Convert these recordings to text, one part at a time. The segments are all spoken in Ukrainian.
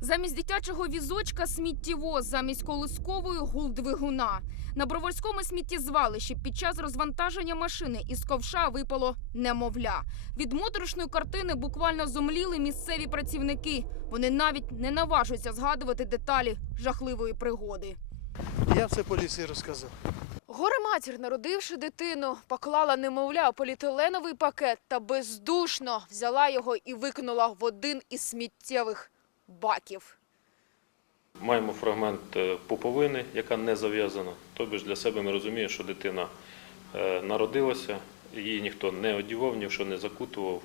Замість дитячого візочка сміттєвоз, замість колискової гул двигуна. На бровольському сміттєзвалищі під час розвантаження машини із ковша випало немовля. Від моторошної картини буквально зомліли місцеві працівники. Вони навіть не наважуються згадувати деталі жахливої пригоди. Я все поліції розказав. Горе матір, народивши дитину, поклала немовля у поліетиленовий пакет та бездушно взяла його і викинула в один із сміттєвих баків. Маємо фрагмент е, пуповини, яка не зав'язана. Тобі ж для себе ми розуміємо, що дитина е, народилася, її ніхто не одівав, ні в що не закутував.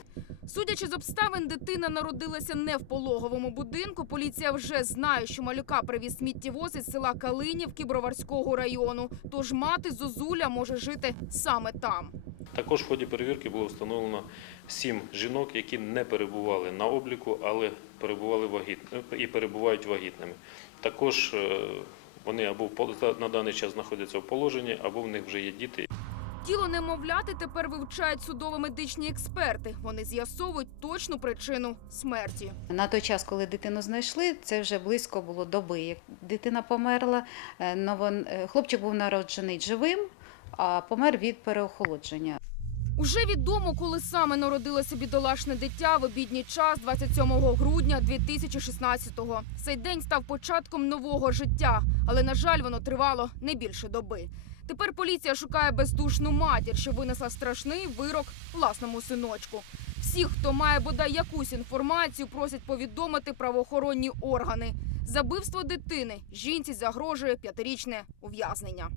Судячи з обставин, дитина народилася не в пологовому будинку. Поліція вже знає, що малюка привіз сміттєвоз із села Калинівки Броварського району. Тож мати Зозуля може жити саме там. Також в ході перевірки було встановлено сім жінок, які не перебували на обліку, але перебували вагіт... і перебувають вагітними. Також е, вони або на даний час знаходяться в положенні, або в них вже є діти. Тіло немовляти тепер вивчають судово-медичні експерти. Вони з'ясовують точну причину смерті. На той час, коли дитину знайшли, це вже близько було доби. Як дитина померла, е, е, хлопчик був народжений живим, а помер від переохолодження. Уже відомо, коли саме народилося бідолашне дитя в обідній час 27 грудня 2016-го. Цей день став початком нового життя, але на жаль, воно тривало не більше доби. Тепер поліція шукає бездушну матір, що винесла страшний вирок власному синочку. Всіх, хто має бодай якусь інформацію, просять повідомити правоохоронні органи. За вбивство дитини жінці загрожує п'ятирічне ув'язнення.